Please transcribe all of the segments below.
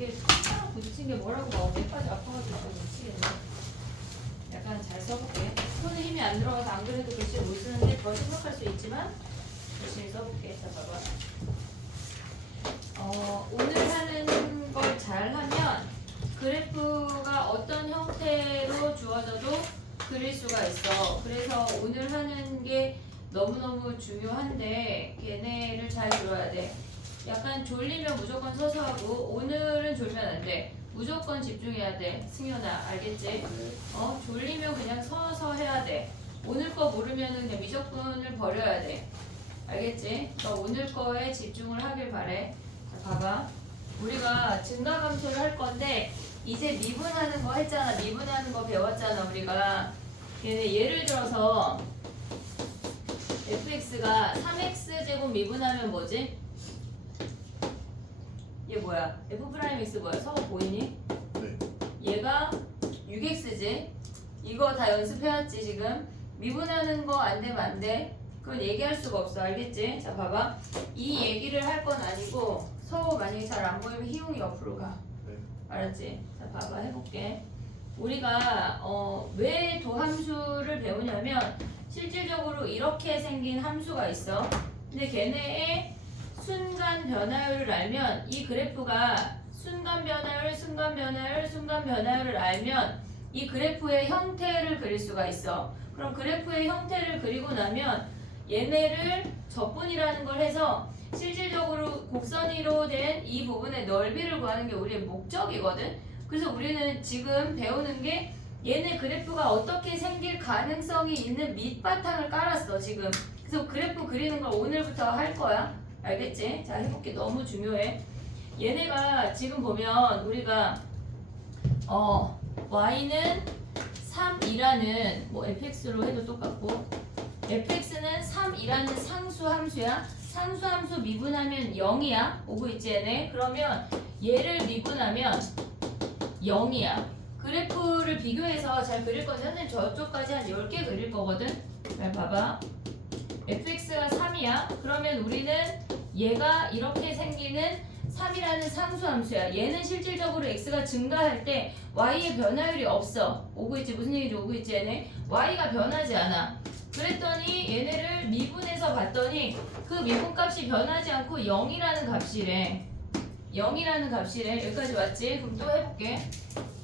이게 손가락 부딪힌 게 뭐라고 막 어깨까지 아파가지고 미치겠네. 약간 잘 써볼게. 손에 힘이 안 들어가서 안 그래도 글씨를 못 쓰는데 더 생각할 수 있지만 열심히 써볼게. 자, 봐봐. 오늘 하는 걸 잘하면 그래프가 어떤 형태로 주어져도 그릴 수가 있어. 그래서 오늘 하는 게 너무너무 중요한데 걔네를 잘 들어야 돼. 약간 졸리면 무조건 서서 하고 오늘은 졸면 안 돼. 무조건 집중해야 돼. 승현아 알겠지? 졸리면 그냥 서서 해야 돼. 오늘 거 모르면 그냥 미적분을 버려야 돼. 알겠지? 너 오늘 거에 집중을 하길 바래. 자, 봐봐. 우리가 증가감소를 할 건데 이제 미분하는 거 했잖아. 미분하는 거 배웠잖아 우리가. 얘네 예를 들어서 fx가 3x제곱 미분하면 뭐지? 얘 뭐야? f'x 뭐야? 서로 보이니? 네. 얘가 6x지? 이거 다 연습해왔지 지금? 미분하는 거 안 되면 안 돼. 그건 얘기할 수가 없어. 알겠지? 자 봐봐. 이 얘기를 할 건 아니고 서로 만약에 잘 안 보이면 희웅이 옆으로 가. 네. 알았지? 자 봐봐 해볼게. 우리가 왜 도함수를 배우냐면 실질적으로 이렇게 생긴 함수가 있어. 근데 걔네의 순간 변화율을 알면 이 그래프가 순간 변화율, 순간 변화율, 순간 변화율을 알면 이 그래프의 형태를 그릴 수가 있어. 그럼 그래프의 형태를 그리고 나면 얘네를 적분이라는 걸 해서 실질적으로 곡선이로 된 이 부분의 넓이를 구하는 게 우리의 목적이거든. 그래서 우리는 지금 배우는 게 얘네 그래프가 어떻게 생길 가능성이 있는 밑바탕을 깔았어 지금. 그래서 그래프 그리는 걸 오늘부터 할 거야. 알겠지? 자 해볼게. 너무 중요해. 얘네가 지금 보면 우리가 y는 3이라는 뭐 fx로 해도 똑같고 fx는 3이라는 상수 함수야. 상수 함수 미분하면 0이야. 오고 있지 얘네? 그러면 얘를 미분하면 0이야. 그래프를 비교해서 잘 그릴 건데 선생님 저쪽까지 한 10개 그릴 거거든. 잘 봐봐. fx가 3이야. 그러면 우리는 얘가 이렇게 생기는 3이라는 상수함수야. 얘는 실질적으로 x가 증가할 때 y의 변화율이 없어. 오고 있지? 무슨 얘기지? 오고 있지 얘네? y가 변하지 않아. 그랬더니 얘네를 미분해서 봤더니 그 미분값이 변하지 않고 0이라는 값이래. 0이라는 값이래. 여기까지 왔지? 그럼 또 해볼게.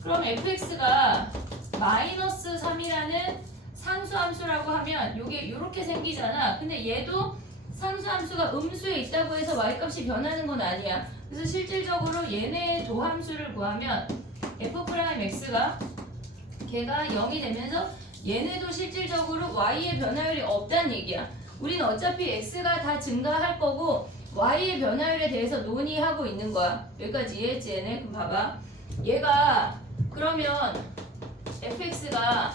그럼 fx가 마이너스 3이라는 상수함수라고 하면 요게 요렇게 생기잖아. 근데 얘도 상수함수가 음수에 있다고 해서 y값이 변하는 건 아니야. 그래서 실질적으로 얘네의 도함수를 구하면 f'x가 걔가 0이 되면서 얘네도 실질적으로 y의 변화율이 없다는 얘기야. 우리는 어차피 x가 다 증가할 거고 y의 변화율에 대해서 논의하고 있는 거야. 여기까지 이해했지 얘네? 그럼 봐봐. 얘가 그러면 fx가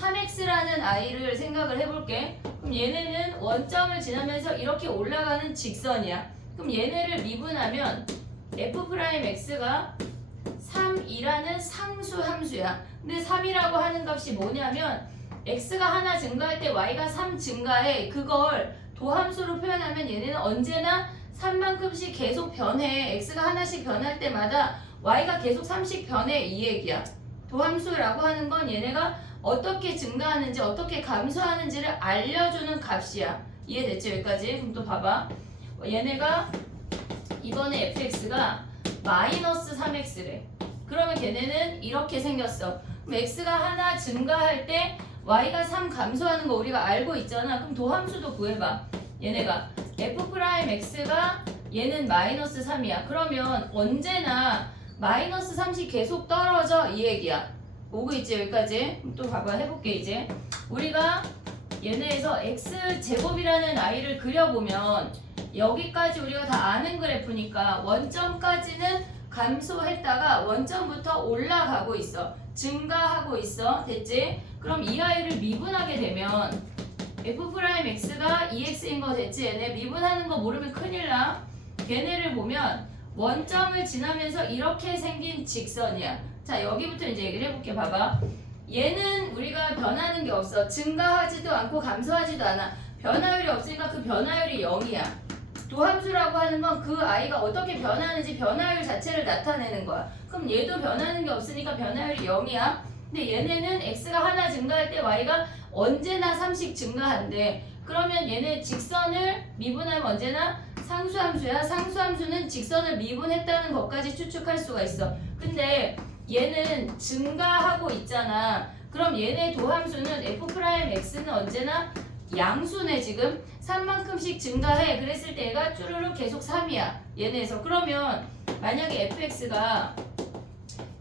3x라는 i를 생각을 해볼게. 그럼 얘네는 원점을 지나면서 이렇게 올라가는 직선이야. 그럼 얘네를 미분하면 f'x가 3이라는 상수 함수야. 근데 3이라고 하는 값이 뭐냐면 x가 하나 증가할 때 y가 3 증가해. 그걸 도함수로 표현하면 얘네는 언제나 3만큼씩 계속 변해. x가 하나씩 변할 때마다 y가 계속 3씩 변해. 이 얘기야. 도함수라고 하는 건 얘네가 어떻게 증가하는지 어떻게 감소하는지를 알려주는 값이야. 이해됐지? 여기까지? 그럼 또 봐봐. 얘네가 이번에 fx가 마이너스 3x래. 그러면 걔네는 이렇게 생겼어. 그럼 x가 하나 증가할 때 y가 3 감소하는 거 우리가 알고 있잖아. 그럼 도함수도 구해봐. 얘네가 f'x가 얘는 마이너스 3이야. 그러면 언제나 마이너스 3씩 계속 떨어져. 이 얘기야. 오고 있지? 여기까지? 그럼 또 봐봐. 해볼게 이제. 우리가 얘네에서 x제곱이라는 i를 그려보면 여기까지 우리가 다 아는 그래프니까 원점까지는 감소했다가 원점부터 올라가고 있어. 증가하고 있어. 됐지? 그럼 이 i를 미분하게 되면 f'x가 2x인 거 됐지? 얘네 미분하는 거 모르면 큰일 나. 걔네를 보면 원점을 지나면서 이렇게 생긴 직선이야. 자 여기부터 이제 얘기를 해볼게. 봐봐. 얘는 우리가 변하는 게 없어. 증가하지도 않고 감소하지도 않아. 변화율이 없으니까 그 변화율이 0이야. 도함수라고 하는 건 그 i가 어떻게 변하는지 변화율 자체를 나타내는 거야. 그럼 얘도 변하는 게 없으니까 변화율이 0이야. 근데 얘네는 x가 하나 증가할 때 y가 언제나 3씩 증가한대. 그러면 얘네 직선을 미분하면 언제나 상수함수야. 상수함수는 직선을 미분했다는 것까지 추측할 수가 있어. 근데 얘는 증가하고 있잖아. 그럼 얘네 도함수는 f'x는 언제나 양수네. 지금 3만큼씩 증가해. 그랬을 때 얘가 쭈루룩 계속 3이야. 얘네에서. 그러면 만약에 fx가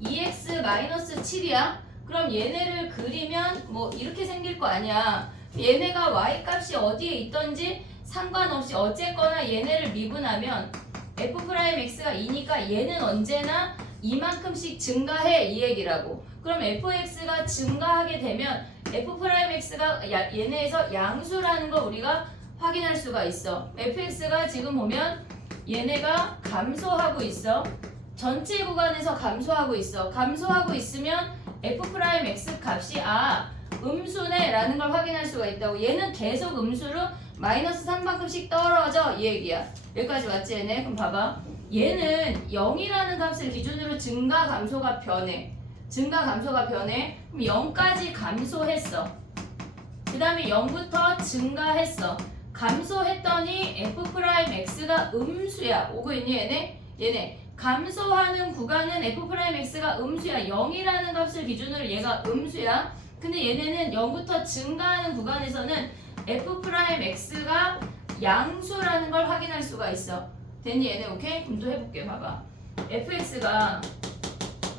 2x-7이야. 그럼 얘네를 그리면 뭐 이렇게 생길 거 아니야. 얘네가 y 값이 어디에 있던지 상관없이 어쨌거나 얘네를 미분하면 f'x가 2니까 얘는 언제나 이만큼씩 증가해 이 얘기라고. 그럼 fx가 증가하게 되면 f'x가 얘네에서 양수라는 거 우리가 확인할 수가 있어. fx가 지금 보면 얘네가 감소하고 있어. 전체 구간에서 감소하고 있어. 감소하고 있으면 f'x 값이 음수네 라는 걸 확인할 수가 있다고. 얘는 계속 음수로 마이너스 3만큼씩 떨어져 이 얘기야. 여기까지 맞지 얘네? 그럼 봐봐. 얘는 0이라는 값을 기준으로 증가 감소가 변해. 증가 감소가 변해. 그럼 0까지 감소했어. 그 다음에 0부터 증가했어. 감소했더니 f'x가 음수야. 오고 있니 얘네? 얘네 감소하는 구간은 f'x가 음수야. 0이라는 값을 기준으로 얘가 음수야. 근데 얘네는 0부터 증가하는 구간에서는 f'x가 양수라는 걸 확인할 수가 있어. 됐니 얘네? 오케이? 그럼 또 해볼게. 봐봐. fx가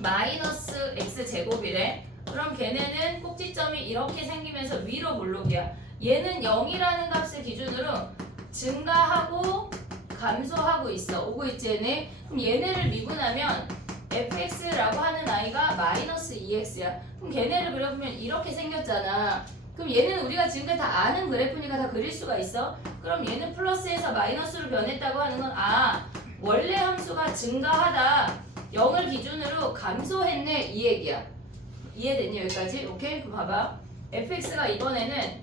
마이너스 x제곱이래. 그럼 걔네는 꼭지점이 이렇게 생기면서 위로 몰록이야. 얘는 0이라는 값을 기준으로 증가하고 감소하고 있어. 오고 있지 얘네? 그럼 얘네를 미분하면 fx라고 하는 i가 마이너스 2x야. 그럼 걔네를 그려보면 이렇게 생겼잖아. 그럼 얘는 우리가 지금까지 다 아는 그래프니까 다 그릴 수가 있어. 그럼 얘는 플러스에서 마이너스로 변했다고 하는 건 원래 함수가 증가하다 0을 기준으로 감소했네 이 얘기야. 이해됐니 여기까지? 오케이? 그럼 봐봐. fx가 이번에는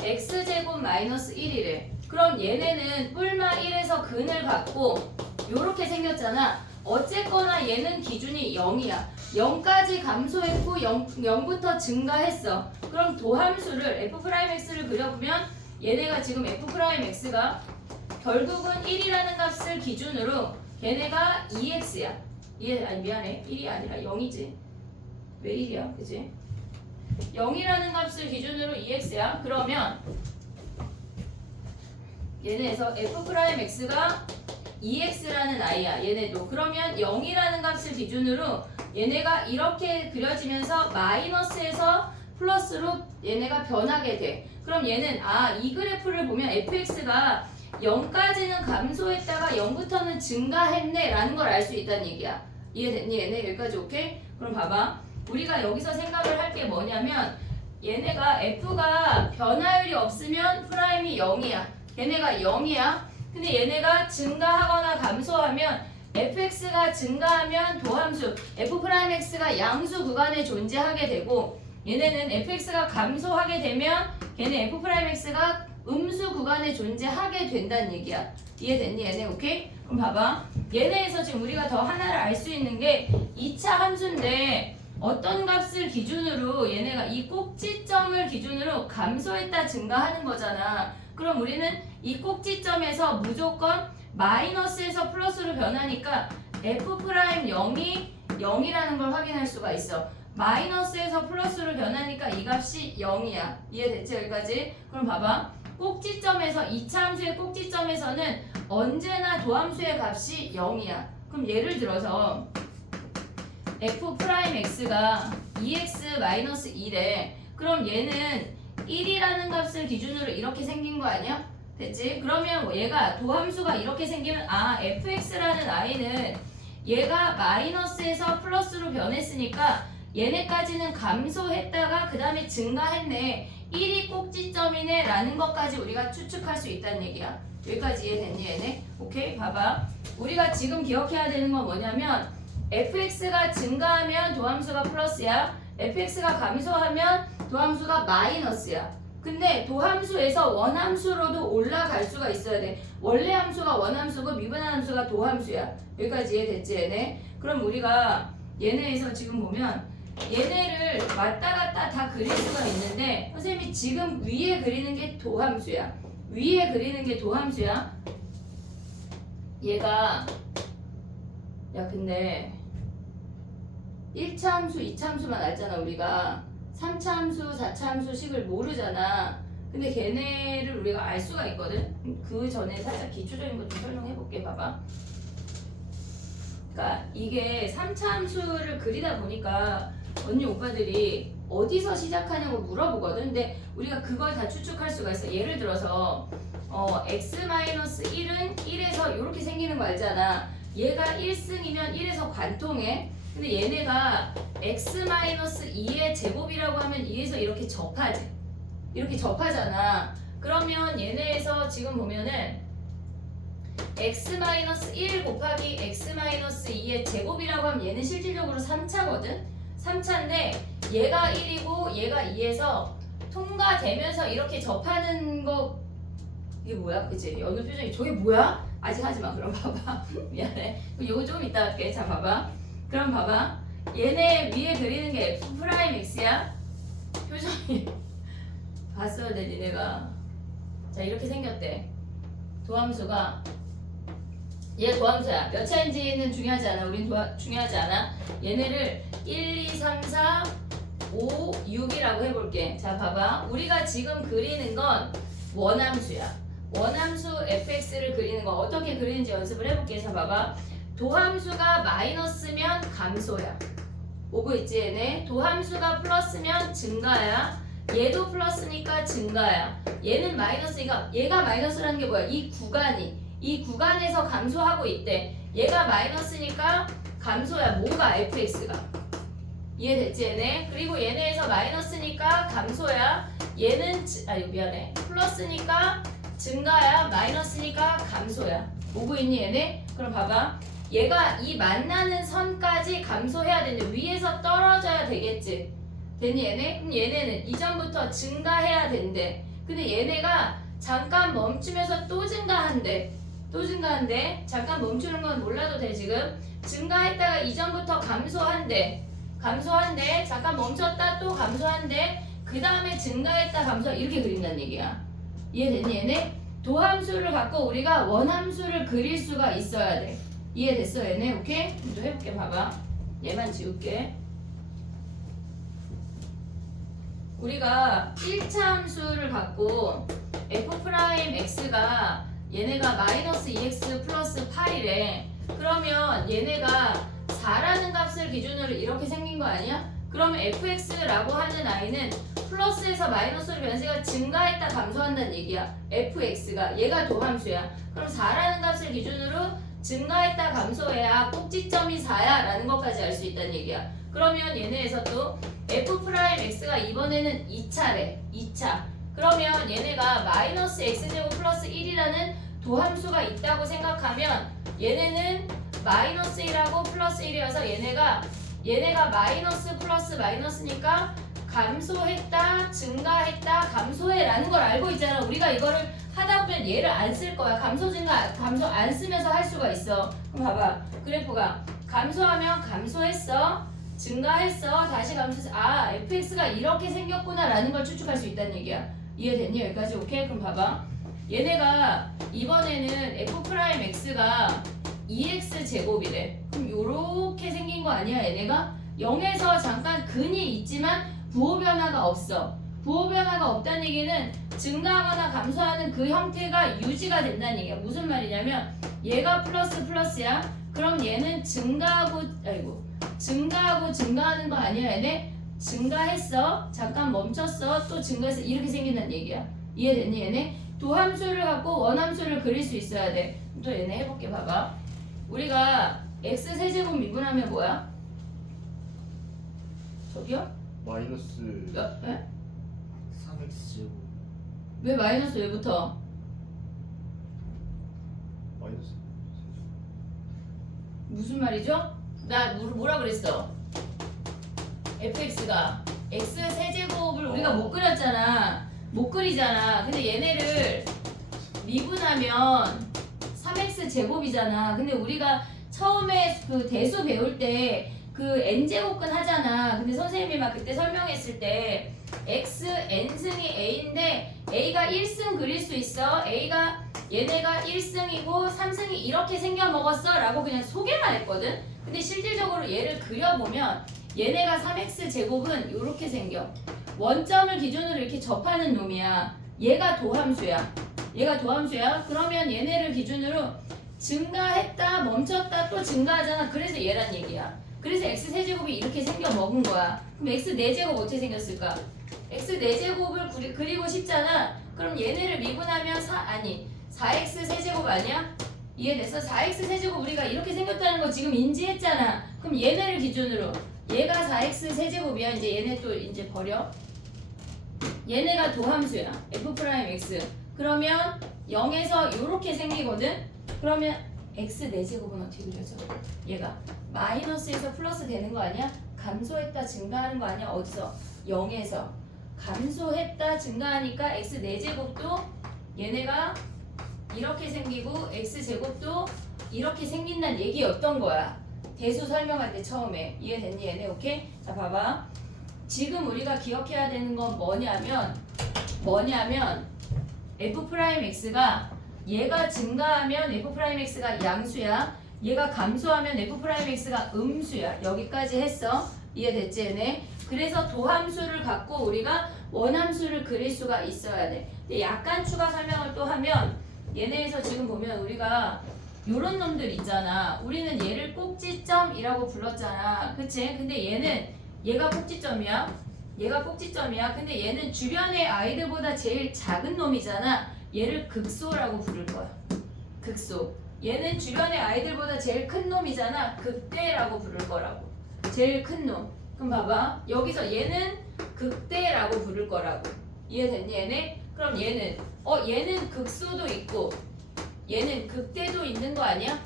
x제곱 마이너스 1이래. 그럼 얘네는 뿔마 1에서 근을 갖고 요렇게 생겼잖아. 어쨌거나 얘는 기준이 0이야. 0까지 감소했고 0부터 증가했어. 그럼 도함수를 f'x를 그려보면 얘네가 지금 f'x가 결국은 1이라는 값을 기준으로 걔네가 2x야. 아니 미안해. 1이 아니라 0이지. 왜 1이야? 그치? 0이라는 값을 기준으로 2x야. 그러면 얘네에서 f'x가 2x라는 i야. 얘네도. 그러면 0이라는 값을 기준으로 얘네가 이렇게 그려지면서 마이너스에서 플러스로 얘네가 변하게 돼. 그럼 얘는 이 그래프를 보면 fx가 0까지는 감소했다가 0부터는 증가했네 라는 걸 알 수 있다는 얘기야. 이해됐니 얘네? 여기까지 오케이? 그럼 봐봐. 우리가 여기서 생각을 할 게 뭐냐면 얘네가 f가 변화율이 없으면 프라임이 0이야. 얘네가 0이야. 근데 얘네가 증가하거나 감소하면 fx가 증가하면 도함수 f'x가 양수 구간에 존재하게 되고 얘네는 fx가 감소하게 되면 걔네 f'x가 음수 구간에 존재하게 된다는 얘기야. 이해됐니 얘네? 오케이? 그럼 봐봐. 얘네에서 지금 우리가 더 하나를 알 수 있는 게 2차 함수인데 어떤 값을 기준으로 얘네가 이 꼭지점을 기준으로 감소했다 증가하는 거잖아. 그럼 우리는 이 꼭지점에서 무조건 마이너스에서 플러스로 변하니까 f'0이 0이라는 걸 확인할 수가 있어. 마이너스에서 플러스로 변하니까 이 값이 0이야. 이해됐지 여기까지? 그럼 봐봐. 꼭지점에서 2차 함수의 꼭지점에서는 언제나 도함수의 값이 0이야. 그럼 예를 들어서 f'x가 2x-1에 그럼 얘는 1이라는 값을 기준으로 이렇게 생긴 거 아니야? 됐지? 그러면 얘가 도함수가 이렇게 생기면 fx라는 i는 얘가 마이너스에서 플러스로 변했으니까 얘네까지는 감소했다가 그 다음에 증가했네. 1이 꼭지점이네 라는 것까지 우리가 추측할 수 있다는 얘기야. 여기까지 이해됐니 얘네? 오케이? 봐봐. 우리가 지금 기억해야 되는 건 뭐냐면 fx가 증가하면 도함수가 플러스야. fx가 감소하면 도함수가 마이너스야. 근데 도함수에서 원함수로도 올라갈 수가 있어야 돼. 원래 함수가 원함수고 미분한 함수가 도함수야. 여기까지 이해됐지 얘네? 그럼 우리가 얘네에서 지금 보면 얘네를 왔다 갔다 다 그릴 수가 있는데 선생님이 지금 위에 그리는 게 도함수야. 위에 그리는 게 도함수야. 얘가 야 근데 1차 함수, 2차 함수만 알잖아 우리가. 3차 함수, 4차 함수 식을 모르잖아. 근데 걔네를 우리가 알 수가 있거든. 그 전에 살짝 기초적인 것 좀 설명해 볼게. 봐봐. 그러니까 이게 3차 함수를 그리다 보니까 언니 오빠들이 어디서 시작하냐고 물어보거든. 근데 우리가 그걸 다 추측할 수가 있어. 예를 들어서 x-1은 1에서 이렇게 생기는 거 알잖아. 얘가 1승이면 1에서 관통해. 근데 얘네가 x-2의 제곱이라고 하면 2에서 이렇게 접하지. 이렇게 접하잖아. 그러면 얘네에서 지금 보면은 x-1 곱하기 x-2의 제곱이라고 하면 얘는 실질적으로 3차거든. 3차인데 얘가 1이고 얘가 2에서 통과되면서 이렇게 접하는 거 이게 뭐야? 그치? 여기 표정이 저게 뭐야? 아직 하지마. 그럼 봐봐. 미안해. 이거 좀 이따 할게. 자 봐봐. 그럼 봐봐. 얘네 위에 그리는 게 f'x야. 표정이 봤어야 돼 니네가. 자 이렇게 생겼대. 도함수가 얘 도함수야. 몇 차인지는 중요하지 않아. 우린 중요하지 않아. 얘네를 1, 2, 3, 4, 5, 6이라고 해볼게. 자 봐봐. 우리가 지금 그리는 건 원함수야. 원함수 fx를 그리는 거 어떻게 그리는지 연습을 해볼게. 자 봐봐. 도함수가 마이너스면 감소야. 오고 있지 얘네. 도함수가 플러스면 증가야. 얘도 플러스니까 증가야. 얘는 마이너스니까 얘가 마이너스라는 게 뭐야? 이 구간에서 감소하고 있대. 얘가 마이너스니까 감소야. 뭐가 fx가. 이해됐지 얘네? 그리고 얘네에서 마이너스니까 감소야. 얘는 미안해. 플러스니까 증가야. 마이너스니까 감소야. 오고 있니 얘네? 그럼 봐봐. 얘가 이 만나는 선까지 감소해야 되는데 위에서 떨어져야 되겠지. 됐니 얘네? 그럼 얘네는 이전부터 증가해야 된대. 근데 얘네가 잠깐 멈추면서 또 증가한대. 잠깐 멈추는 건 몰라도 돼 지금. 증가했다가 이전부터 감소한대. 잠깐 멈췄다 또 감소한대. 그 다음에 증가했다 감소 이렇게 그린다는 얘기야. 이해됐니 얘네? 도함수를 갖고 우리가 원함수를 그릴 수가 있어야 돼. 이해됐어 얘네? 오케이? 좀 해볼게. 봐봐. 얘만 지울게. 우리가 1차 함수를 갖고 f'x가 얘네가 마이너스 2x 플러스 8이래. 그러면 얘네가 4라는 값을 기준으로 이렇게 생긴 거 아니야? 그러면 fx라고 하는 아이는 플러스에서 마이너스로 변수가 증가했다 감소한다는 얘기야. fx가 얘가 도함수야. 그럼 4라는 값을 기준으로 증가했다 감소해야 꼭지점이 4야 라는 것까지 알 수 있다는 얘기야. 그러면 얘네에서 또 f'x가 이번에는 2차래. 2차. 그러면 얘네가 마이너스 x제곱 플러스 1이라는 도함수가 있다고 생각하면 얘네는 마이너스 1하고 플러스 1이어서 얘네가 마이너스 플러스 마이너스니까 감소했다, 증가했다, 감소해라는 걸 알고 있잖아. 우리가 이거를 하다 보면 얘를 안 쓸 거야. 감소, 증가, 감소 안 쓰면서 할 수가 있어. 그럼 봐봐. 그래프가 감소하면 감소했어, 증가했어, 다시 감소했어. 아, fx가 이렇게 생겼구나 라는 걸 추측할 수 있다는 얘기야. 이해됐니? 여기까지 오케이? 그럼 봐봐. 얘네가 이번에는 f'x가 2x 제곱이래. 그럼 요렇게 생긴 거 아니야 얘네가? 0에서 잠깐 근이 있지만 부호 변화가 없어. 부호 변화가 없다는 얘기는 증가하거나 감소하는 그 형태가 유지가 된다는 얘기야. 무슨 말이냐면 얘가 플러스 플러스야. 그럼 얘는 증가하는 거 아니야 얘네? 증가했어. 잠깐 멈췄어. 또 증가했어. 이렇게 생긴다는 얘기야. 이해됐니 얘네? 도함수를 갖고 원함수를 그릴 수 있어야 돼. 또 얘네 해볼게. 봐봐. 우리가 x 세제곱 미분하면 뭐야? 저기요? 마이너스 예? 3x 제곱 왜 마이너스 왜부터? 마이너스 무슨 말이죠? 나 뭐라 그랬어? fx가 x 세제곱을 우리가 못 그렸잖아. 못 그리잖아. 근데 얘네를 미분하면 3x 제곱이잖아. 근데 우리가 처음에 그 대수 배울 때 그 n제곱근 하잖아. 근데 선생님이 막 그때 설명했을 때 x n승이 a인데 a가 1승 그릴 수 있어. 얘네가 1승이고 3승이 이렇게 생겨 먹었어 라고 그냥 소개만 했거든. 근데 실질적으로 얘를 그려보면 얘네가 3x 제곱은 이렇게 생겨. 원점을 기준으로 이렇게 접하는 놈이야. 얘가 도함수야. 그러면 얘네를 기준으로 증가했다 멈췄다 또 증가하잖아. 그래서 얘란 얘기야. 그래서 x-세제곱이 이렇게 생겨 먹은 거야. 그럼 x-4제곱 어떻게 생겼을까? x-4제곱을 그리고 싶잖아. 그럼 얘네를 미분하면 4x-세제곱 아니야? 이해됐어? 4x-세제곱 우리가 이렇게 생겼다는 거 지금 인지했잖아. 그럼 얘네를 기준으로 얘가 4x-세제곱이야. 이제 얘네 또 이제 버려. 얘네가 도함수야. f'x. 그러면 0에서 이렇게 생기거든? 그러면 x-4제곱은 어떻게 그려져? 얘가 마이너스에서 플러스 되는 거 아니야? 감소했다 증가하는 거 아니야? 어디서? 0에서 감소했다 증가하니까 x-4제곱도 얘네가 이렇게 생기고 x제곱도 이렇게 생긴다는 얘기였던 거야. 대수 설명할 때 처음에. 이해됐니 얘네? 오케이? 자 봐봐. 지금 우리가 기억해야 되는 건 뭐냐면 f'x가 얘가 증가하면 f'x가 양수야. 얘가 감소하면 f'x가 음수야. 여기까지 했어. 이해됐지 얘네? 그래서 도함수를 갖고 우리가 원함수를 그릴 수가 있어야 돼. 근데 약간 추가 설명을 또 하면 얘네에서 지금 보면 우리가 요런 놈들 있잖아. 우리는 얘를 꼭지점이라고 불렀잖아. 그치? 근데 얘가 꼭지점이야. 근데 얘는 주변의 아이들보다 제일 작은 놈이잖아. 얘를 극소라고 부를 거야. 극소. 얘는 주변의 아이들보다 제일 큰 놈이잖아. 극대라고 부를 거라고. 제일 큰 놈. 그럼 봐봐. 여기서 얘는 극대라고 부를 거라고. 이해됐니 얘네? 그럼 얘는 극소도 있고 얘는 극대도 있는 거 아니야?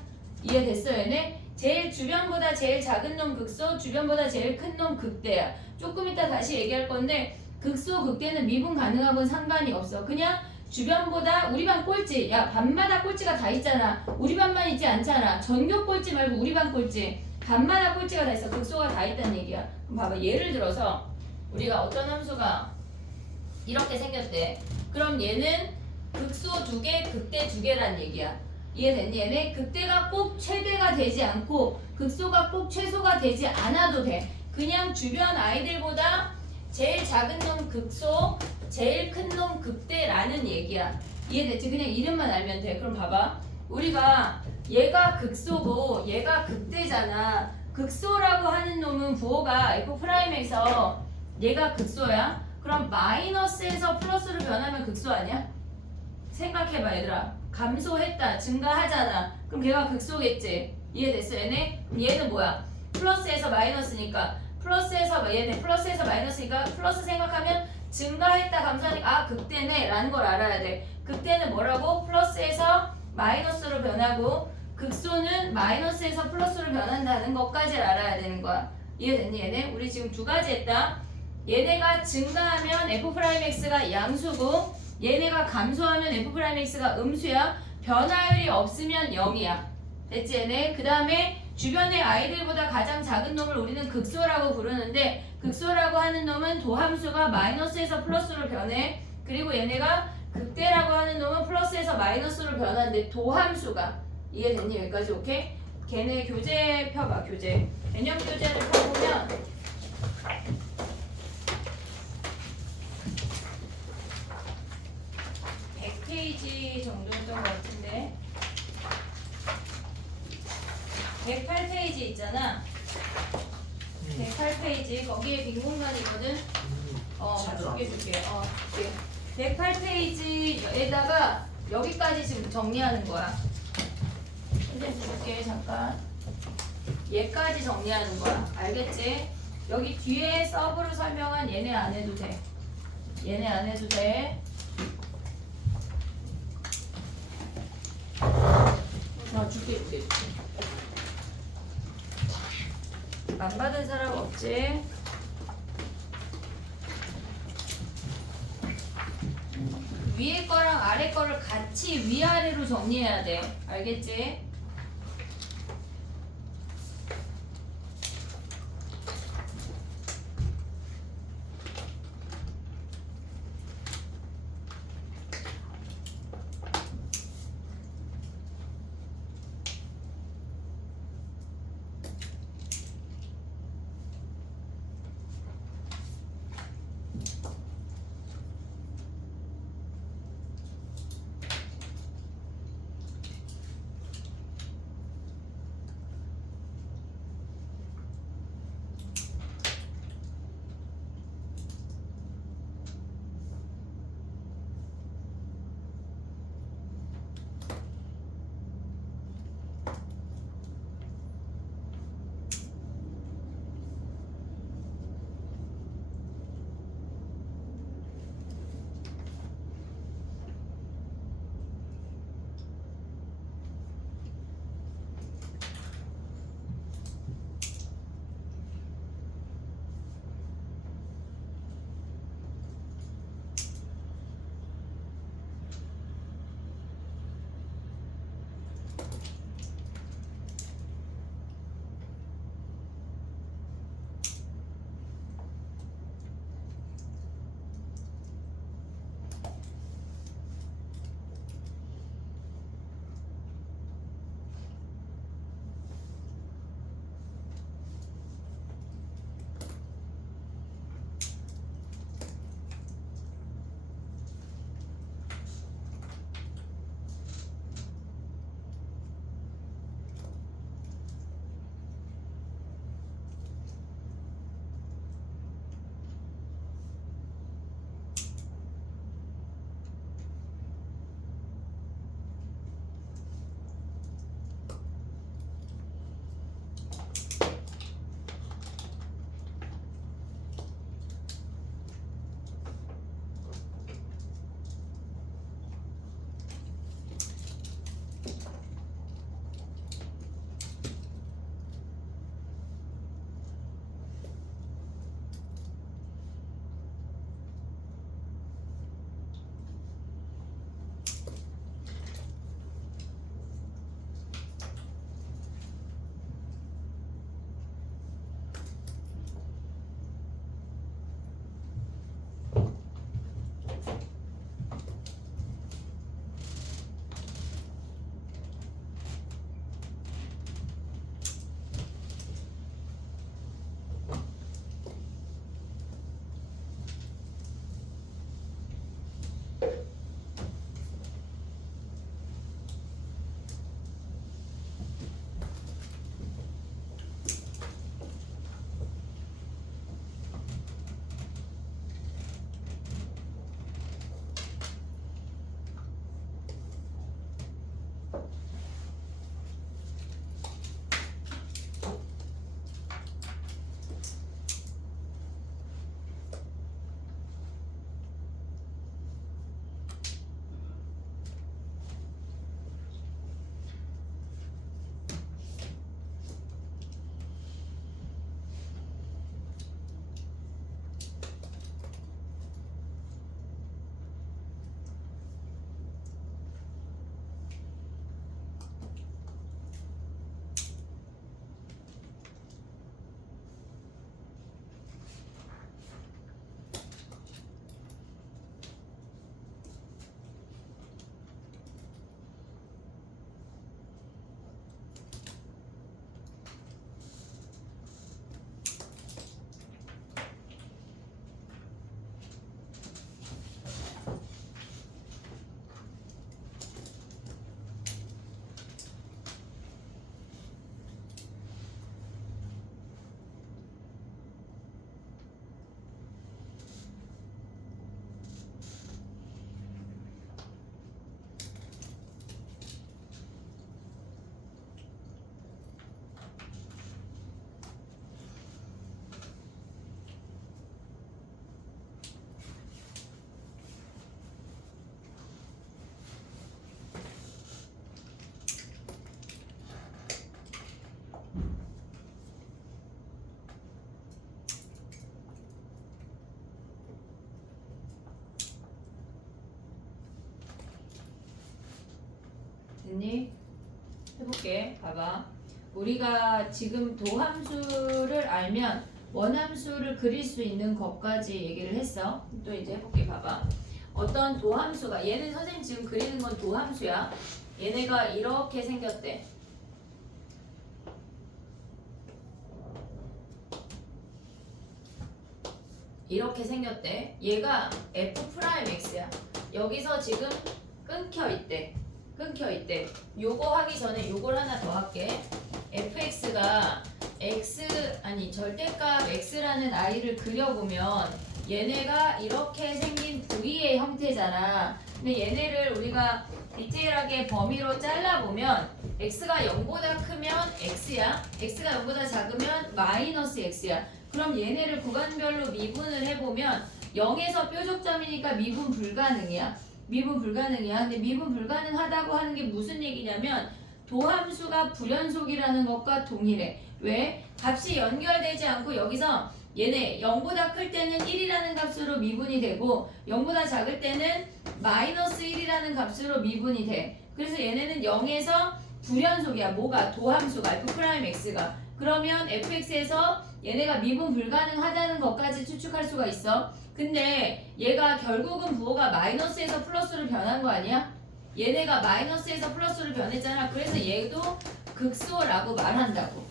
이해됐어 얘네? 제일 주변보다 제일 작은 놈 극소, 주변보다 제일 큰 놈 극대야. 조금 이따 다시 얘기할 건데 극소, 극대는 미분 가능하고는 상관이 없어. 그냥 주변보다 우리 반 꼴찌. 야 반마다 꼴찌가 다 있잖아. 우리 반만 있지 않잖아. 전교 꼴찌 말고 우리 반 꼴찌. 반마다 꼴찌가 다 있어. 극소가 다 있다는 얘기야. 그럼 봐봐. 예를 들어서 우리가 어떤 함수가 이렇게 생겼대. 그럼 얘는 극소 2개, 극대 2개란 얘기야. 이해됐니? 얘네 극대가 꼭 최대가 되지 않고 극소가 꼭 최소가 되지 않아도 돼. 그냥 주변 아이들보다 제일 작은 놈 극소, 제일 큰 놈 극대라는 얘기야. 이해됐지? 그냥 이름만 알면 돼. 그럼 봐봐. 우리가 얘가 극소고 얘가 극대잖아. 극소라고 하는 놈은 부호가 f'에서 얘가 극소야. 그럼 마이너스에서 플러스로 변하면 극소 아니야? 생각해봐 얘들아. 감소했다 증가하잖아. 그럼 걔가 극소겠지. 이해됐어 얘네? 얘는 뭐야? 플러스에서 마이너스니까 얘네 플러스에서 마이너스니까 플러스 생각하면 증가했다 감소하니까 아 극대네 라는 걸 알아야 돼. 극대는 뭐라고? 플러스에서 마이너스로 변하고 극소는 마이너스에서 플러스로 변한다는 것까지 알아야 되는 거야. 이해됐니 얘네? 우리 지금 2가지 했다. 얘네가 증가하면 f'x가 양수고 얘네가 감소하면 f'x가 음수야. 변화율이 없으면 0이야. 됐지 얘네? 그 다음에 주변의 아이들보다 가장 작은 놈을 우리는 극소라고 부르는데 극소라고 하는 놈은 도함수가 마이너스에서 플러스로 변해. 그리고 얘네가 극대라고 하는 놈은 플러스에서 마이너스로 변하는데 도함수가. 이해됐니? 여기까지 오케이? 걔네 교재 펴봐. 교재 개념 교재를 펴보면 100페이지 정도였던 것 같은데 108페이지 있잖아. 108페이지 거기에 빈 공간이 있거든. 줄게. 108페이지에다가 여기까지 지금 정리하는 거야. 선생님 줄게 잠깐. 얘까지 정리하는 거야. 알겠지? 여기 뒤에 서브로 설명한 얘네 안 해도 돼. 얘네 안 해도 돼. 줄게. 안 받은 사람 없지? 위에 거랑 아래 거를 같이 위아래로 정리해야 돼. 알겠지? 됐니? 해볼게. 봐봐. 우리가 지금 도함수를 알면 원함수를 그릴 수 있는 것까지 얘기를 했어. 또 이제 해볼게. 봐봐. 어떤 도함수가, 얘는 선생님 지금 그리는 건 도함수야. 얘네가 이렇게 생겼대. 이렇게 생겼대. 얘가 F'X야. 여기서 지금 끊겨 있대. 끊겨 있대. 요거 하기 전에 요걸 하나 더 할게. fx가 절대값 x라는 i를 그려보면 얘네가 이렇게 생긴 V의 형태잖아. 근데 얘네를 우리가 디테일하게 범위로 잘라보면 x가 0보다 크면 x야. x가 0보다 작으면 마이너스 x야. 그럼 얘네를 구간별로 미분을 해보면 0에서 뾰족점이니까 미분 불가능이야. 미분 불가능이야. 근데 미분 불가능하다고 하는 게 무슨 얘기냐면 도함수가 불연속이라는 것과 동일해. 왜? 값이 연결되지 않고 여기서 얘네 0보다 클 때는 1이라는 값으로 미분이 되고 0보다 작을 때는 마이너스 1이라는 값으로 미분이 돼. 그래서 얘네는 0에서 불연속이야. 뭐가? 도함수가 F'X가. 그러면 fx에서 얘네가 미분 불가능하다는 것까지 추측할 수가 있어. 근데 얘가 결국은 부호가 마이너스에서 플러스로 변한 거 아니야? 얘네가 마이너스에서 플러스로 변했잖아. 그래서 얘도 극소라고 말한다고.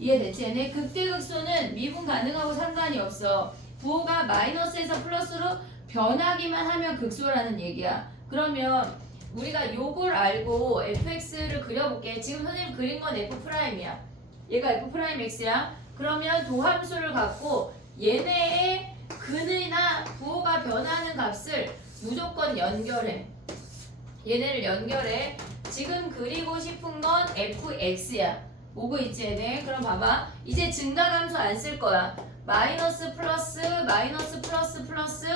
이해됐지? 얘네 극대극소는 미분 가능하고 상관이 없어. 부호가 마이너스에서 플러스로 변하기만 하면 극소라는 얘기야. 그러면 우리가 요걸 알고 fx를 그려볼게. 지금 선생님 그린 건 f'이야. 얘가 f'x야. 그러면 도함수를 갖고 얘네의 근이나 부호가 변하는 값을 무조건 연결해. 얘네를 연결해. 지금 그리고 싶은 건 fx야. 오고 있지 얘네. 그럼 봐봐. 이제 증가함수 안 쓸 거야. 마이너스 플러스 마이너스 플러스 플러스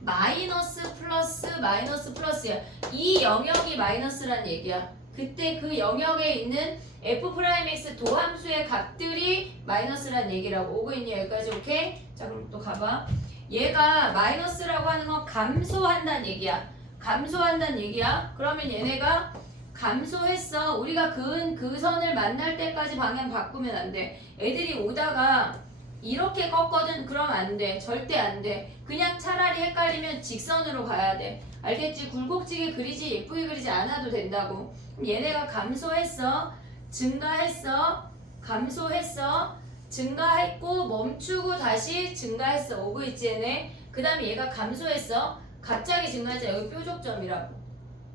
마이너스 플러스 마이너스 플러스야. 이 영역이 마이너스란 얘기야. 그때 그 영역에 있는 f'x 도함수의 값들이 마이너스란 얘기라고. 오고 있니? 여기까지 오케이? 자 그럼 또 가봐. 얘가 마이너스라고 하는 건 감소한다는 얘기야. 감소한다는 얘기야. 그러면 얘네가 감소했어. 우리가 그 선을 만날 때까지 방향 바꾸면 안 돼. 애들이 오다가 이렇게 꺾거든. 그럼 안 돼. 절대 안 돼. 그냥 차라리 헷갈리면 직선으로 가야 돼. 알겠지? 굴곡지게 그리지 예쁘게 그리지 않아도 된다고. 얘네가 감소했어. 증가했어. 감소했어. 증가했고 멈추고 다시 증가했어. 오고 있지 얘네. 그 다음에 얘가 감소했어. 갑자기 증가하자. 여기 뾰족점이라고.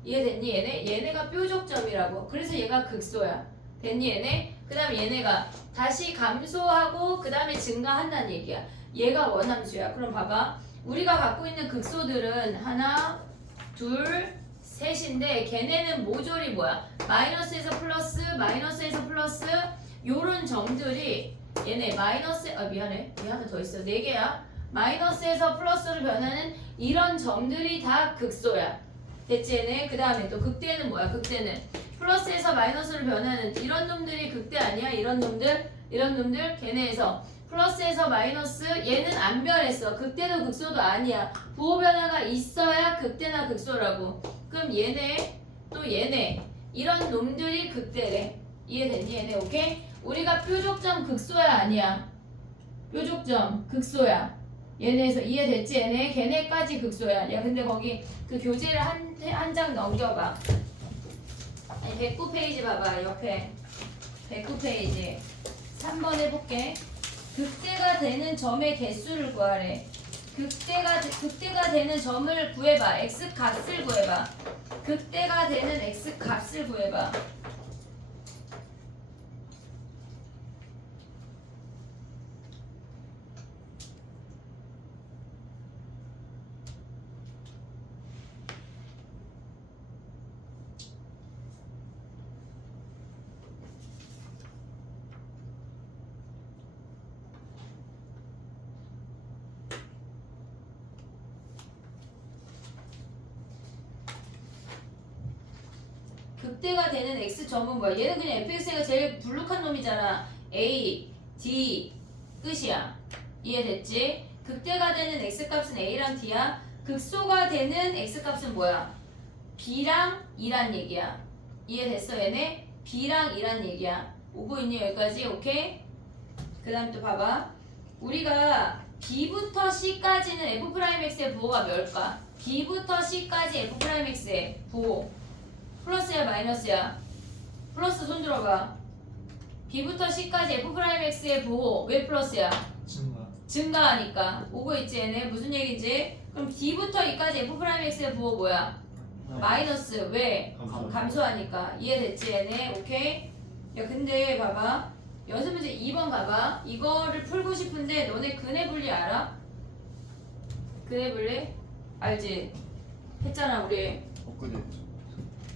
이해됐니 얘네? 얘네가 뾰족점이라고. 그래서 얘가 극소야. 됐니 얘네? 그 다음에 얘네가 다시 감소하고 그 다음에 증가한다는 얘기야. 얘가 원함수야. 그럼 봐봐. 우리가 갖고 있는 극소들은 하나, 둘, 셋인데 걔네는 모조리 뭐야? 마이너스에서 플러스, 마이너스에서 플러스 요런 점들이 얘네 마이너스 미안해. 얘 하나 더 있어. 4개야. 마이너스에서 플러스로 변하는 이런 점들이 다 극소야. 됐지 얘네? 그 다음에 또 극대는 뭐야? 극대는 플러스에서 마이너스로 변하는 이런 놈들이 극대 아니야? 이런 놈들? 이런 놈들? 걔네에서 플러스에서 마이너스 얘는 안 변했어. 극대도 극소도 아니야. 부호 변화가 있어야 극대나 극소라고. 그럼 얘네 또 얘네 이런 놈들이 극대래. 이해됐니 얘네? 오케이? 우리가 뾰족점 극소야 아니야? 뾰족점 극소야. 얘네에서 이해됐지 얘네? 걔네까지 극소야. 야 근데 거기 그 교재를 한 장 넘겨봐. 아니 109페이지 봐봐. 옆에 109페이지 3번 해볼게. 극대가 되는 점의 개수를 구하래. 극대가 되는 점을 구해봐. x 값을 구해봐. 극대가 되는 x 값을 구해봐. 극대가 되는 x점은 뭐야? 얘는 그냥 fx가 제일 불룩한 놈이잖아. a, d 끝이야. 이해됐지? 극대가 되는 x값은 a랑 d야. 극소가 되는 x값은 뭐야? b랑 2란 얘기야. 이해됐어 얘네? B랑 E란 얘기야. 오고 있니 여기까지? 오케이? 그 다음 또 봐봐. 우리가 B부터 C까지는 F'X의 부호가 몇일까? B부터 C까지 F'X의 부호 플러스야 마이너스야? 플러스 손 들어봐. B부터 C까지 F'X의 부호 왜 플러스야? 증가. 증가하니까. 오고 있지 얘네? 무슨 얘기인지? 그럼 D부터 E까지 F'X의 부호 뭐야? 마이너스. 왜? 감소하니까. 이해됐지 얘네? 오케이? 야 근데 봐봐. 연습 문제 2번 봐봐. 이거를 풀고 싶은데 너네 근해 분리 알아? 근해 분리? 알지? 했잖아 우리. 엊그제 했죠.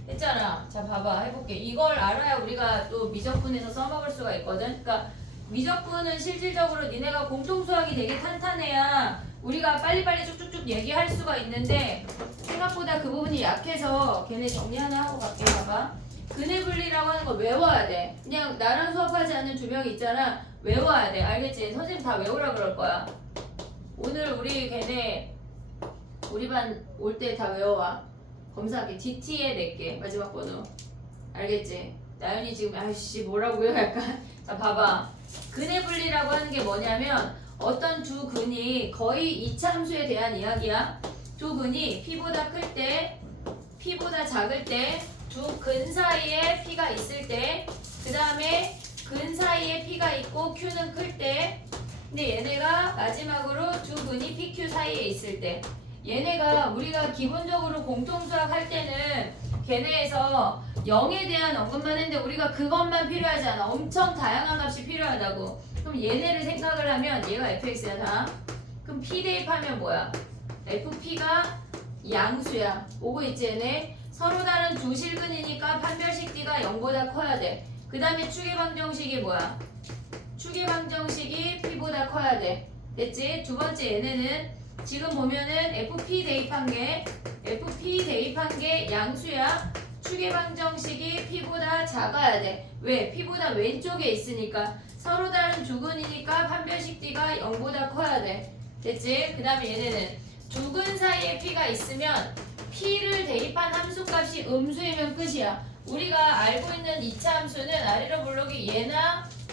했잖아. 자 봐봐 해볼게. 이걸 알아야 우리가 또 미적분에서 써먹을 수가 있거든. 그러니까 미적분은 실질적으로 니네가 공통수학이 되게 탄탄해야 우리가 빨리빨리 쭉쭉쭉 얘기할 수가 있는데 생각보다 그 부분이 약해서 걔네 정리 하나 하고 갈게. 봐봐. 근해 분리라고 하는 거 외워야 돼. 그냥 나랑 수업하지 않는 두 명 있잖아. 외워야 돼. 알겠지? 선생님 다 외우라 그럴 거야. 오늘 우리 걔네 우리 반 올 때 다 외워와. 검사할게. DT에 낼게. 마지막 번호. 알겠지? 나연이 지금 아이씨 뭐라고요? 약간. 자 봐봐. 근해 분리라고 하는 게 뭐냐면 어떤 두 근이 거의 이차함수에 대한 이야기야. 두 근이 P보다 클 때, P보다 작을 때, 두 근 사이에 P가 있을 때, 그 다음에 근 사이에 P가 있고 Q는 클 때, 근데 얘네가 마지막으로 두 근이 PQ 사이에 있을 때, 얘네가 우리가 기본적으로 공통수학 할 때는 걔네에서 0에 대한 언급만 했는데 우리가 그것만 필요하지 않아. 엄청 다양한 값이 필요하다고. 그럼 얘네를 생각을 하면 얘가 fx야 다. 그럼 p 대입하면 뭐야? fp가 양수야. 오고 있지 얘네? 서로 다른 두 실근이니까 판별식 d가 0보다 커야 돼. 그 다음에 추계방정식이 뭐야? 추계방정식이 p보다 커야 돼. 됐지? 두 번째 얘네는 지금 보면은 fp 대입한 게 양수야. 추계방정식이 p보다 작아야 돼. 왜? p보다 왼쪽에 있으니까. 서로 다른 두 근이니까 판별식 d가 0보다 커야 돼. 됐지? 그 다음에 얘네는 두 근 사이에 p가 있으면 p를 대입한 함수값이 음수이면 끝이야. 우리가 알고 있는 2차 함수는 아래로 블록이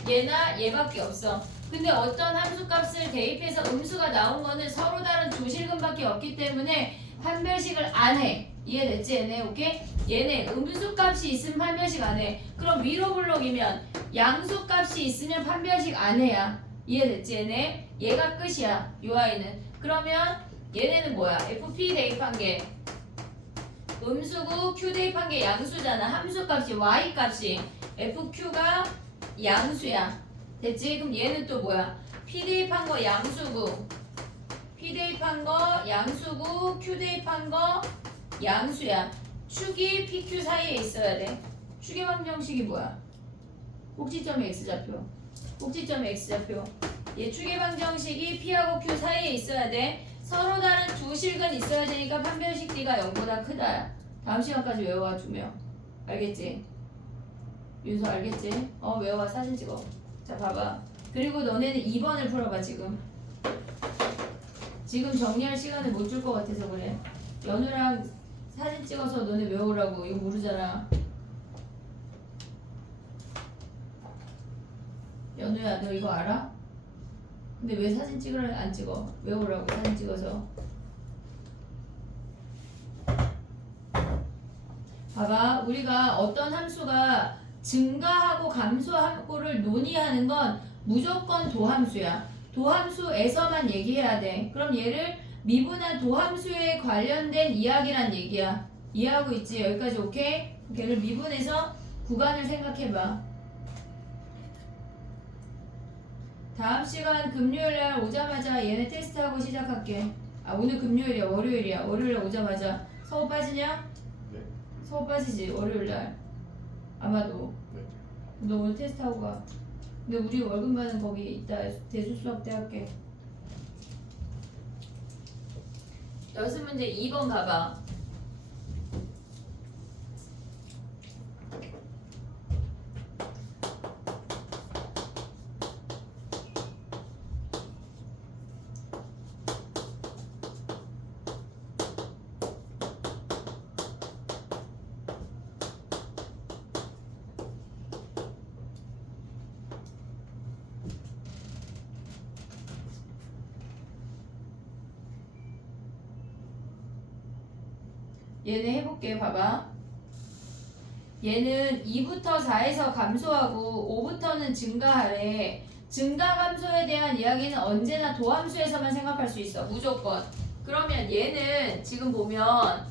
얘나 얘밖에 없어. 근데 어떤 함수값을 대입해서 음수가 나온 거는 서로 다른 두 실근밖에 없기 때문에 판별식을 안 해. 이해됐지 얘네? 오케이? 얘네 음수값이 있으면 판별식 안 해. 그럼 위로 블록이면 양수값이 있으면 판별식 안 해야. 이해됐지 얘네? 얘가 끝이야. 요 아이는. 그러면 얘네는 뭐야? fp 대입한 게 음수고 q 대입한 게 양수잖아. 함수값이 y값이 fq가 양수야. 됐지? 그럼 얘는 또 뭐야? p 대입한 거 양수고 p 대입한 거 양수고 q 대입한 거 양수야. 축이 pq 사이에 있어야 돼. 축의 방정식이 뭐야? 꼭지점의 x좌표. 꼭지점의 x좌표. 얘 축의 방정식이 p하고 q 사이에 있어야 돼. 서로 다른 두 실근 있어야 되니까 판별식 d가 0보다 크다. 다음 시간까지 외워와 2명. 알겠지? 윤서 알겠지? 외워와 사진 찍어. 자 봐봐. 그리고 너네는 2번을 풀어봐 지금. 지금 정리할 시간을 못 줄 것 같아서 그래. 연우랑 사진 찍어서 너네 외우라고. 이거 모르잖아. 연우야 너 이거 알아? 근데 왜 사진 찍으라 안 찍어? 외우라고 사진 찍어서. 봐봐. 우리가 어떤 함수가 증가하고 감소하고를 논의하는 건 무조건 도함수야. 도함수에서만 얘기해야 돼. 그럼 얘를 미분한 도함수에 관련된 이야기란 얘기야. 이해하고 있지? 여기까지 오케이? 걔를 미분해서 구간을 생각해봐. 다음 시간 금요일날 오자마자 얘네 테스트하고 시작할게. 오늘 금요일이야. 월요일이야. 월요일날 오자마자 서울 빠지냐? 네. 서울 빠지지 월요일날. 아마도. 네. 너 오늘 테스트하고 가. 근데 우리 월급 받는 거기 있다. 대수수학 때 할게. 연습 문제 2번 봐봐. 얘네 해볼게. 봐봐. 얘는 2부터 4에서 감소하고 5부터는 증가하래. 증가 감소에 대한 이야기는 언제나 도함수에서만 생각할 수 있어. 무조건. 그러면 얘는 지금 보면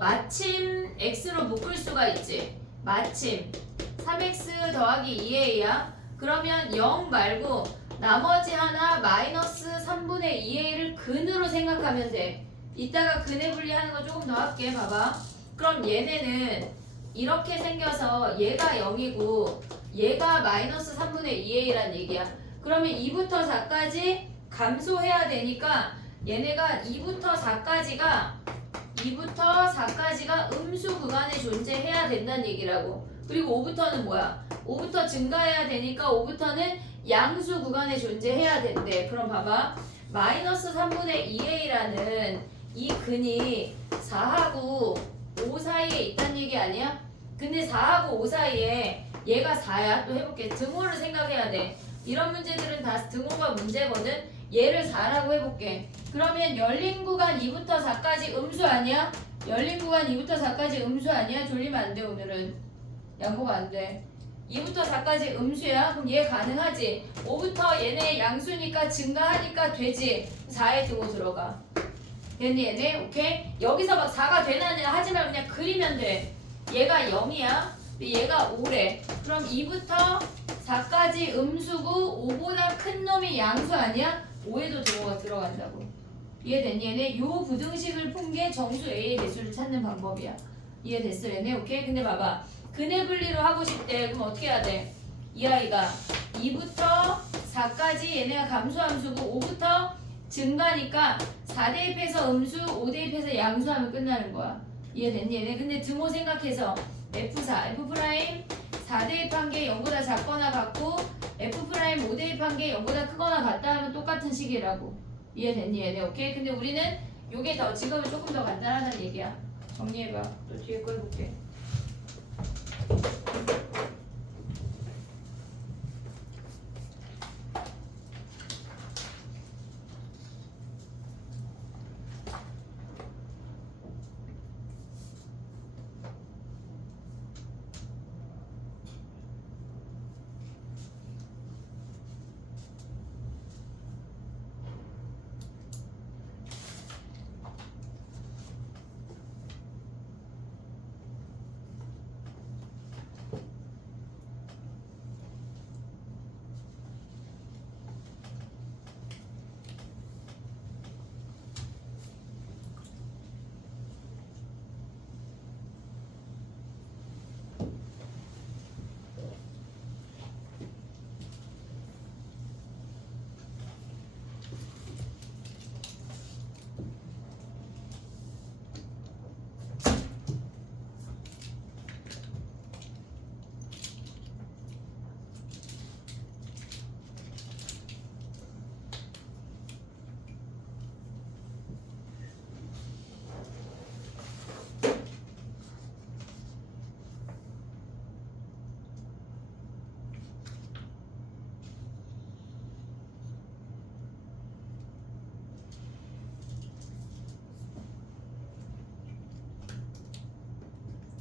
마침 x로 묶을 수가 있지. 마침 3x 더하기 2a야. 그러면 0 말고 나머지 하나 마이너스 3분의 2a를 근으로 생각하면 돼. 이따가 근의 분리하는 거 조금 더 할게. 봐봐. 그럼 얘네는 이렇게 생겨서 얘가 0이고 얘가 마이너스 3분의 2a란 얘기야. 그러면 2부터 4까지 감소해야 되니까 얘네가 2부터 4까지가 음수 구간에 존재해야 된다는 얘기라고. 그리고 5부터는 뭐야? 5부터 증가해야 되니까 5부터는 양수 구간에 존재해야 된대. 그럼 봐봐. 마이너스 3분의 2a라는 이 근이 4하고 5 사이에 있다는 얘기 아니야? 근데 4하고 5 사이에 얘가 4야. 또 해볼게. 등호를 생각해야 돼. 이런 문제들은 다 등호가 문제거든. 얘를 4라고 해볼게. 그러면 열린 구간 2부터 4까지 음수 아니야? 열린 구간 2부터 4까지 음수 아니야? 졸리면 안 돼. 오늘은 양보가 안 돼. 2부터 4까지 음수야? 그럼 얘 가능하지? 5부터 얘네 양수니까 증가하니까 되지? 4에 등호 들어가. 됐니 얘네? 오케이? 여기서 막 4가 되나 안 되나 하지 말고 그냥 그리면 돼. 얘가 0이야. 얘가 5래. 그럼 2부터 4까지 음수고 5보다 큰 놈이 양수 아니야? 5에도 등호가 들어간다고. 이해됐니 얘네? 요 부등식을 푼 게 정수 A의 대수를 찾는 방법이야. 이해됐어 얘네? 오케이? 근데 봐봐. 근의 분리로 하고 싶대. 그럼 어떻게 해야 돼? 이 아이가 2부터 4까지 얘네가 감소함수고 5부터 증가니까 4 대입해서 음수, 5 대입해서 양수하면 끝나는 거야. 이해됐니 얘네? 근데 등호 생각해서 F4, F' 4 대입한 게 0보다 작거나 같고 F' 5 대입한 게 0보다 크거나 같다 하면 똑같은 식이라고. 이해됐니 얘네? 오케이? 근데 우리는 요게 더 지금은 조금 더 간단하다는 얘기야. 정리해봐. 또 뒤에 거 해볼게.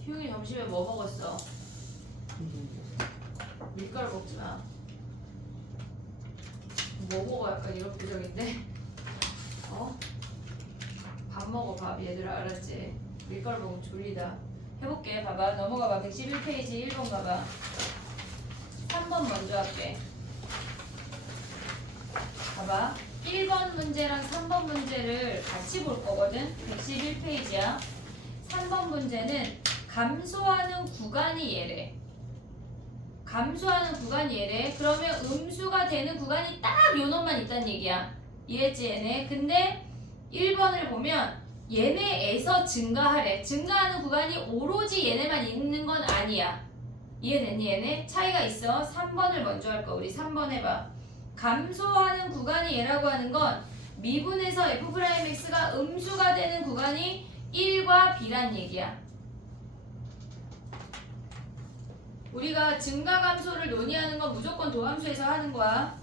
휴이 점심에 뭐 먹었어? 밀가루 먹지 마. 뭐 먹어? 약간 이런 표정인데? 밥 먹어 밥 얘들아 알았지? 밀가루 먹으면 졸리다. 해볼게. 봐봐. 넘어가봐. 111페이지 1번 가봐. 3번 먼저 할게. 봐봐. 1번 문제랑 3번 문제를 같이 볼 거거든. 111페이지야. 3번 문제는 감소하는 구간이 얘래. 감소하는 구간이 얘래. 그러면 음수가 되는 구간이 딱 요 놈만 있다는 얘기야. 이해했지 얘네? 근데 1번을 보면 얘네에서 증가하래. 증가하는 구간이 오로지 얘네만 있는 건 아니야. 이해됐니 얘네? 차이가 있어. 3번을 먼저 할 거. 우리 3번 해봐. 감소하는 구간이 얘라고 하는 건 미분에서 F'X가 음수가 되는 구간이 1과 B란 얘기야. 우리가 증가 감소를 논의하는 건 무조건 도함수에서 하는 거야.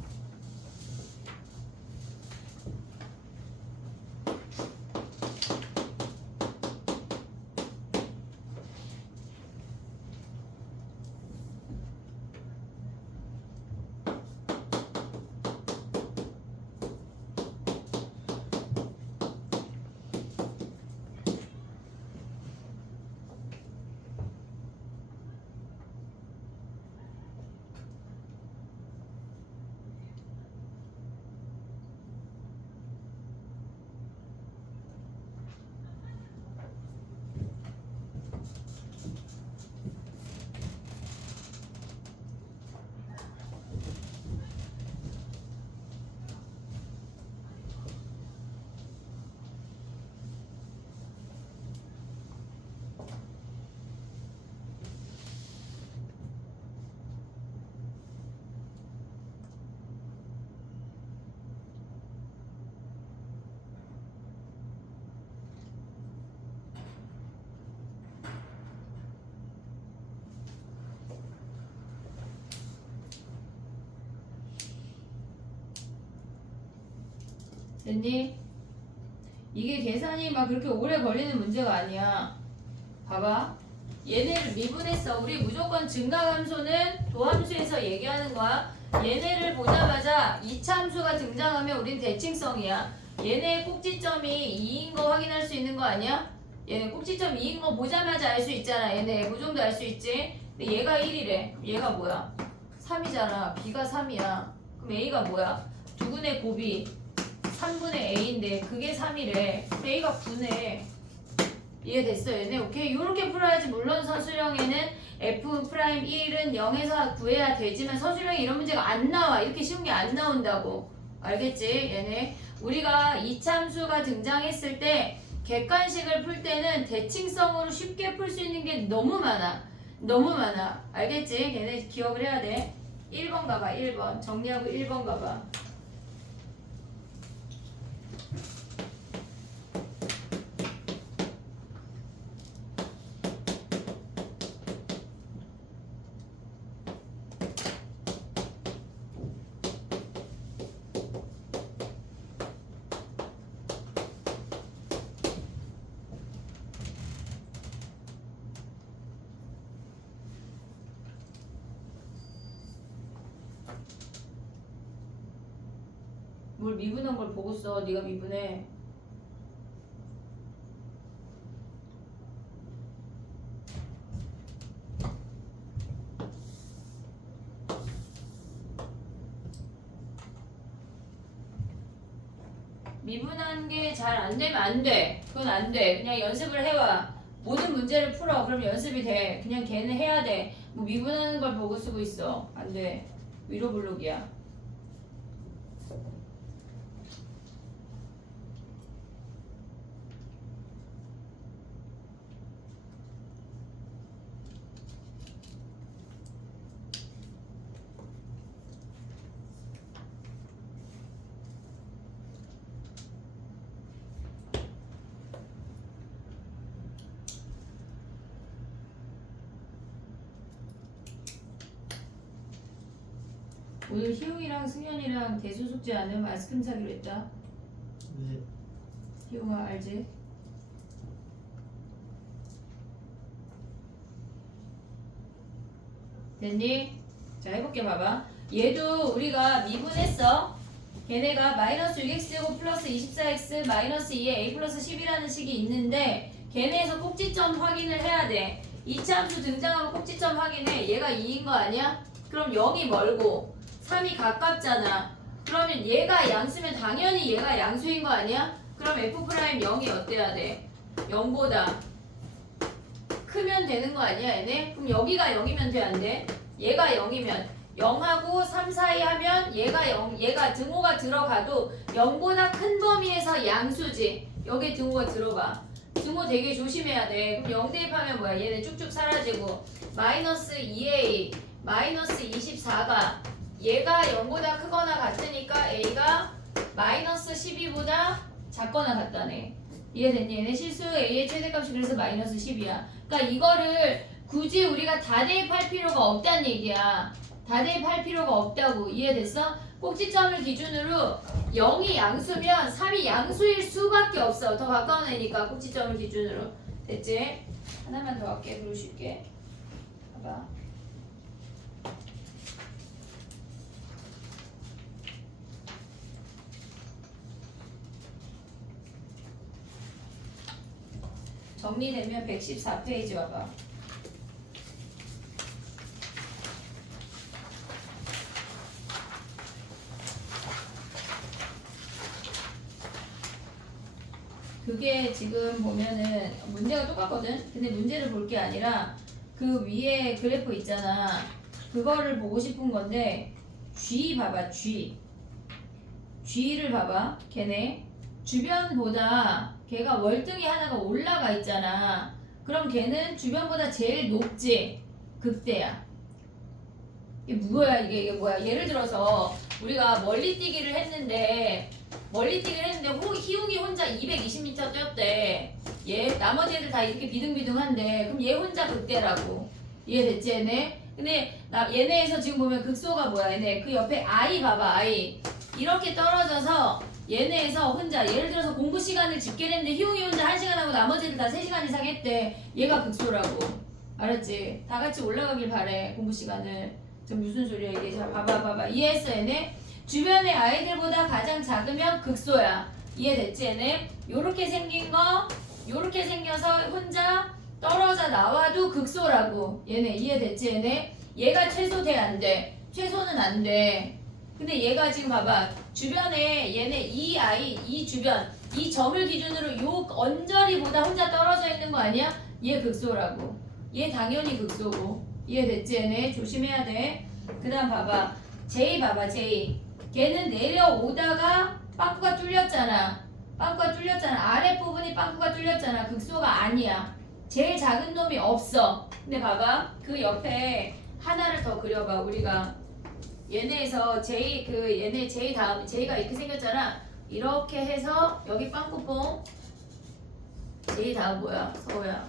됐니? 이게 계산이 막 그렇게 오래 걸리는 문제가 아니야. 봐봐. 얘네를 미분했어. 우리 무조건 증가함수는 도함수에서 얘기하는 거야. 얘네를 보자마자 이차함수가 등장하면 우린 대칭성이야. 얘네 꼭지점이 2인 거 확인할 수 있는 거 아니야? 얘네 꼭지점 2인 거 보자마자 알 수 있잖아. 얘네 그 정도 알 수 있지? 근데 얘가 1이래. 그럼 얘가 뭐야? 3이잖아. B가 3이야. 그럼 A가 뭐야? 두근의 곱이 3분의 A인데 그게 3이래. A가 9네. 이해됐어 얘네? 오케이? 요렇게 풀어야지. 물론 서술형에는 F'1은 0에서 구해야 되지만 서술형에 이런 문제가 안 나와. 이렇게 쉬운 게 안 나온다고. 알겠지? 얘네? 우리가 이차함수가 등장했을 때 객관식을 풀 때는 대칭성으로 쉽게 풀 수 있는 게 너무 많아. 너무 많아. 알겠지? 걔네 기억을 해야 돼. 1번 가봐. 1번. 정리하고 1번 가봐. 뭘 미분한 걸 보고 써. 네가 미분해. 미분한 게 잘 안 되면 안 돼. 그건 안 돼. 그냥 연습을 해와. 모든 문제를 풀어. 그럼 연습이 돼. 그냥 걔는 해야 돼. 뭐 미분하는 걸 보고 쓰고 있어. 안 돼. 위로 블록이야. 오늘 희웅이랑 승현이랑 대수 숙제 안 하면 아이스크림 사기로 했다. 네. 희웅아 알지? 됐니? 자 해볼게. 봐봐. 얘도 우리가 미분했어. 걔네가 마이너스 6x제곱 플러스 24x 마이너스 2에 a 플러스 10이라는 식이 있는데 걔네에서 꼭지점 확인을 해야 돼. 이차함수 등장하면 꼭지점 확인해. 얘가 2인 거 아니야? 그럼 0이 멀고 3이 가깝잖아. 그러면 얘가 양수면 당연히 얘가 양수인 거 아니야? 그럼 F'0이 어때야 돼? 0보다 크면 되는 거 아니야 얘네? 그럼 여기가 0이면 돼 안 돼? 얘가 0이면 0하고 3 사이 하면 얘가 0, 얘가 등호가 들어가도 0보다 큰 범위에서 양수지. 여기 등호가 들어가. 등호 되게 조심해야 돼. 그럼 0 대입하면 뭐야? 얘네 쭉쭉 사라지고 마이너스 2a 마이너스 24가 얘가 0보다 크거나 같으니까 a가 마이너스 12보다 작거나 같다네. 이해됐니? 얘네 실수 a의 최대값이 그래서 마이너스 10이야. 그러니까 이거를 굳이 우리가 다 대입할 필요가 없다는 얘기야. 다 대입할 필요가 없다고. 이해됐어? 꼭지점을 기준으로 0이 양수면 3이 양수일 수밖에 없어. 더 가까운 애니까 꼭지점을 기준으로. 됐지? 하나만 더 할게. 그리고 쉽게. 봐봐. 정리되면 114페이지 와봐. 그게 지금 보면은 문제가 똑같거든? 근데 문제를 볼 게 아니라 그 위에 그래프 있잖아. 그거를 보고 싶은 건데 G 봐봐. G를 봐봐. 걔네 주변보다 걔가 월등히 하나가 올라가 있잖아. 그럼 걔는 주변보다 제일 높지. 극대야. 이게 뭐야 이게 뭐야. 예를 들어서 우리가 멀리뛰기를 했는데 희웅이 혼자 220m 뛰었대. 나머지 애들 다 이렇게 비등비등한데 그럼 얘 혼자 극대라고. 이해됐지 얘네? 근데 얘네에서 지금 보면 극소가 뭐야 얘네 그 옆에 I 봐봐. I 이렇게 떨어져서 얘네에서 혼자 예를 들어서 공부 시간을 집계를 했는데 희웅이 혼자 1시간 하고 나머지들 다 3시간 이상 했대. 얘가 극소라고. 알았지? 다 같이 올라가길 바래 공부 시간을. 저 무슨 소리야 이게. 자 봐봐 이해했어 얘네? 주변의 아이들보다 가장 작으면 극소야. 이해됐지 얘네? 요렇게 생긴 거 요렇게 생겨서 혼자 떨어져 나와도 극소라고. 얘네 이해됐지 얘네? 얘가 최소 돼 안 돼? 최소는 안 돼. 근데 얘가 지금 봐봐 주변에 얘네 이 아이 이 주변 이 점을 기준으로 요 언저리보다 혼자 떨어져 있는 거 아니야? 얘 극소라고. 얘 당연히 극소고. 이해됐지 얘네? 조심해야 돼. 그 다음 봐봐 봐봐 J 걔는 내려오다가 빵꾸가 뚫렸잖아. 빵꾸가 뚫렸잖아. 아랫부분이 빵꾸가 뚫렸잖아. 극소가 아니야. 제일 작은 놈이 없어. 근데 봐봐 그 옆에 하나를 더 그려봐. 우리가 얘네에서 얘네 J 다음 J가 이렇게 생겼잖아. 이렇게 해서 여기 빵꾸뽕 J 다음 뭐야? 서우야.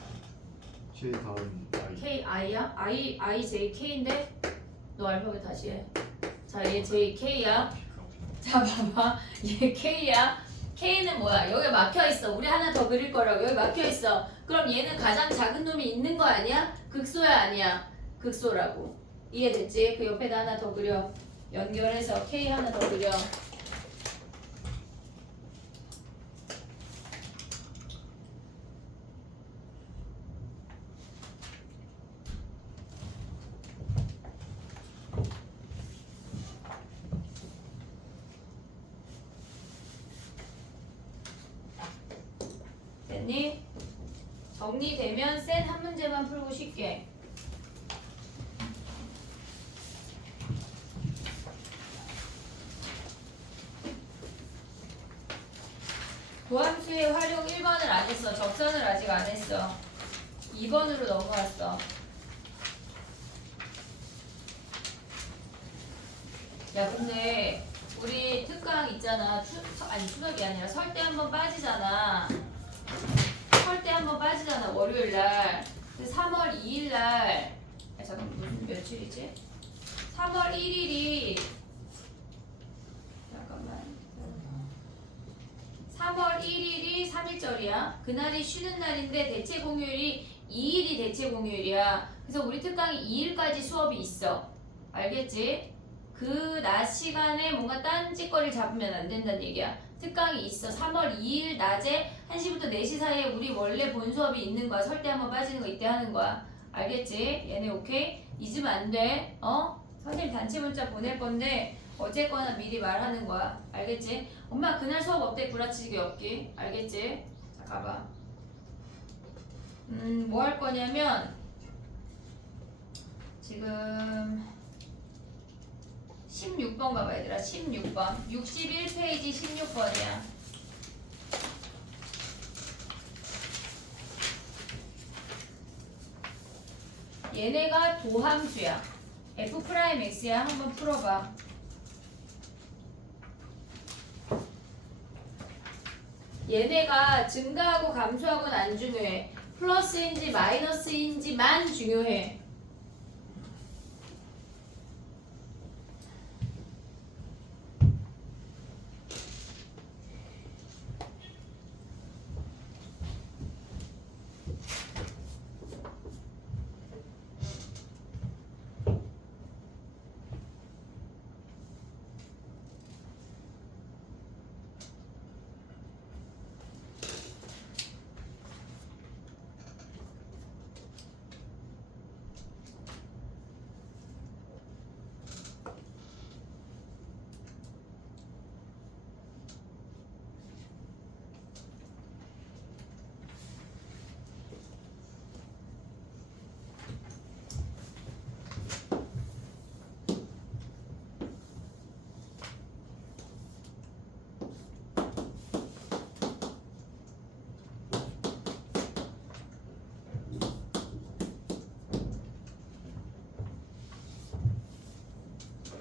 J 다음 I. K I야? I J K인데 너 알파벳 다시 해. 자, 얘 J K야. 자, 봐봐. 얘 K야. K는 뭐야? 여기 막혀 있어. 우리 하나 더 그릴 거라고. 여기 막혀 있어. 그럼 얘는 가장 작은 놈이 있는 거 아니야? 극소야 아니야? 극소라고. 이해됐지? 그 옆에다 하나 더 그려. 연결해서 K 하나 더 그려. 됐니? 정리되면 센 한 문제만 풀고 쉽게. 도함수의 활용 1번을 안 했어. 적선을 아직 안 했어. 2번으로 넘어왔어. 야 근데 우리 특강 있잖아. 추석이 아니라 설 때 한번 빠지잖아. 설 때 한번 빠지잖아. 월요일날. 3월 2일날 잠깐 무슨 며칠이지? 3월 1일이 잠깐만 3월 1일이 3일절이야. 그날이 쉬는 날인데 대체 공휴일이 2일이 대체 공휴일이야. 그래서 우리 특강이 2일까지 수업이 있어. 알겠지? 그 낮 시간에 뭔가 딴짓거리를 잡으면 안 된다는 얘기야. 특강이 있어. 3월 2일 낮에 1시부터 4시 사이에 우리 원래 본 수업이 있는 거야. 설 때 한번 빠지는 거 이때 하는 거야. 알겠지? 얘네 오케이? 잊으면 안 돼. 선생님 단체 문자 보낼 건데 어쨌거나 미리 말하는 거야. 알겠지? 엄마 그날 수업 어때? 구라치기 없기. 알겠지? 자 가봐. 뭐 할 거냐면 지금 16번 가봐 얘들아. 16번 61페이지 16번이야. 얘네가 도함수야. F'X야. 한번 풀어봐. 얘네가 증가하고 감소하고는 안 중요해. 플러스인지 마이너스인지만 중요해.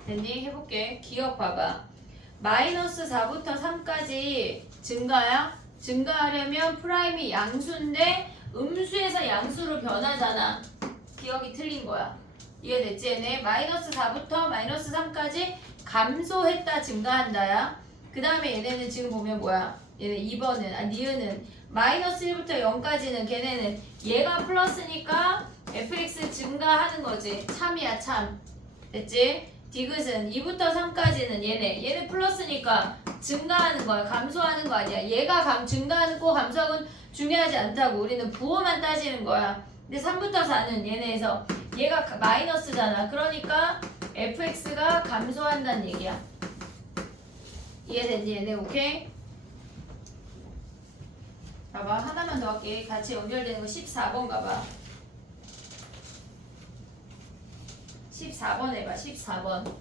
됐니? 해볼게. 기억 봐봐. 마이너스 4부터 3까지 증가야? 증가하려면 프라임이 양수인데 음수에서 양수로 변하잖아. 기억이 틀린 거야. 이해됐지 얘네? 마이너스 4부터 마이너스 3까지 감소했다 증가한다야. 그 다음에 얘네는 지금 보면 뭐야? 얘네 2번은 니은은 마이너스 1부터 0까지는 걔네는 얘가 플러스니까 fx 증가하는 거지. 참이야 참. 됐지? 디귿은 2부터 3까지는 얘네 플러스니까 증가하는 거야. 감소하는 거 아니야. 얘가 증가하는 거 감소하고는 중요하지 않다고. 우리는 부호만 따지는 거야. 근데 3부터 4는 얘네에서 얘가 마이너스잖아. 그러니까 fx가 감소한다는 얘기야. 이해됐니 얘네? 오케이? 봐봐 하나만 더 할게. 같이 연결되는 거 14번 가봐. 14번 해봐. 14번.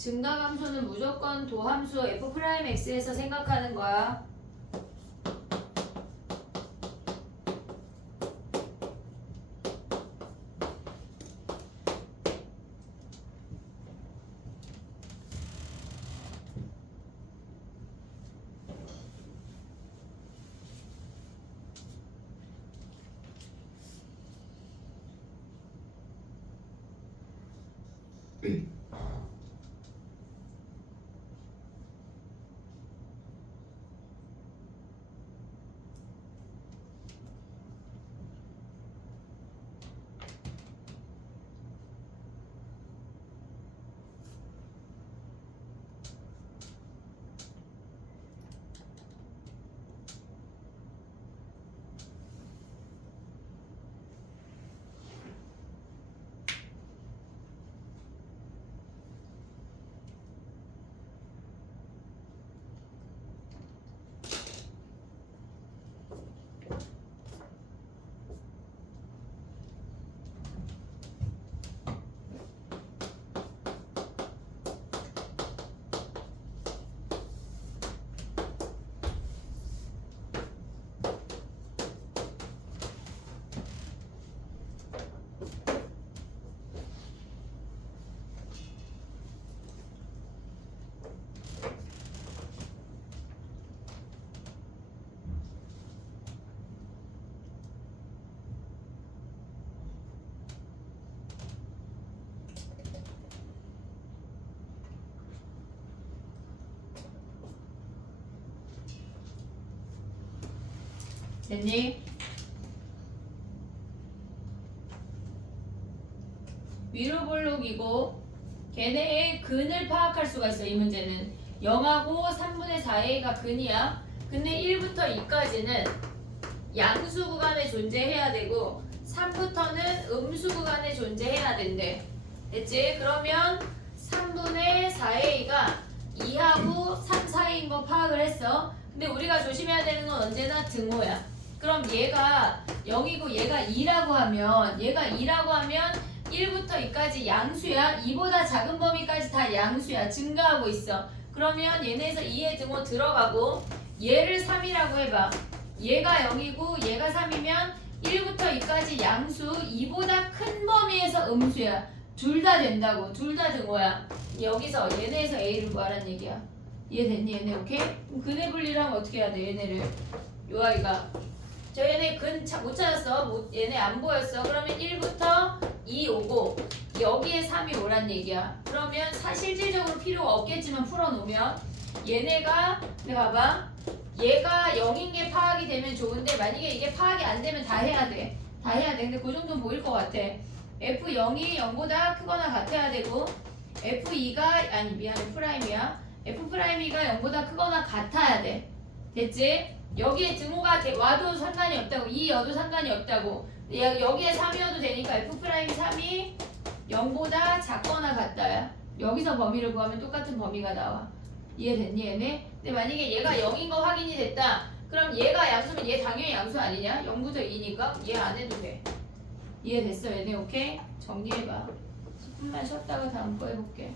증가 감소는 무조건 도함수 f'x에서 생각하는 거야. 됐니? 위로 볼록이고 걔네의 근을 파악할 수가 있어. 이 문제는 0하고 3분의 4a가 근이야. 근데 1부터 2까지는 양수 구간에 존재해야 되고 3부터는 음수 구간에 존재해야 된대. 됐지? 그러면 3분의 4a가 2하고 3 사이인 거 파악을 했어. 근데 우리가 조심해야 되는 건 언제나 등호야. 그럼 얘가 0이고 얘가 2라고 하면 1부터 2까지 양수야. 2보다 작은 범위까지 다 양수야. 증가하고 있어. 그러면 얘네에서 2의 등호 들어가고 얘를 3이라고 해봐. 얘가 0이고 얘가 3이면 1부터 2까지 양수 2보다 큰 범위에서 음수야. 둘 다 된다고. 둘 다 등호야. 여기서 얘네에서 A를 구하란 얘기야. 이해됐니 얘네? 오케이? 그럼 근의 분리를 하면 어떻게 해야 돼 얘네를? 요 아이가 저 얘네 근 못 찾았어. 얘네 안 보였어. 그러면 1부터 2 오고 여기에 3이 오란 얘기야. 그러면 실질적으로 필요가 없겠지만 풀어놓으면 얘네가 근데 봐봐 얘가 0인 게 파악이 되면 좋은데 만약에 이게 파악이 안 되면 다 해야 돼. 다 해야 돼. 근데 그 정도는 보일 것 같아. F0이 0보다 크거나 같아야 되고 F2가 아니 미안해 프라임이야. F'E가 0보다 크거나 같아야 돼. 됐지? 여기에 등호가 와도 상관이 없다고. 2여도 상관이 없다고. 여기에 3이어도 되니까 F'I 3이 0보다 작거나 같다야. 여기서 범위를 구하면 똑같은 범위가 나와. 이해됐니 얘네? 근데 만약에 얘가 0인 거 확인이 됐다. 그럼 얘가 양수면 얘 당연히 양수 아니냐? 0부터 2니까 얘 안 해도 돼. 이해됐어 얘네? 오케이? 정리해봐. 10분만 쉬었다가 다음 거 해볼게.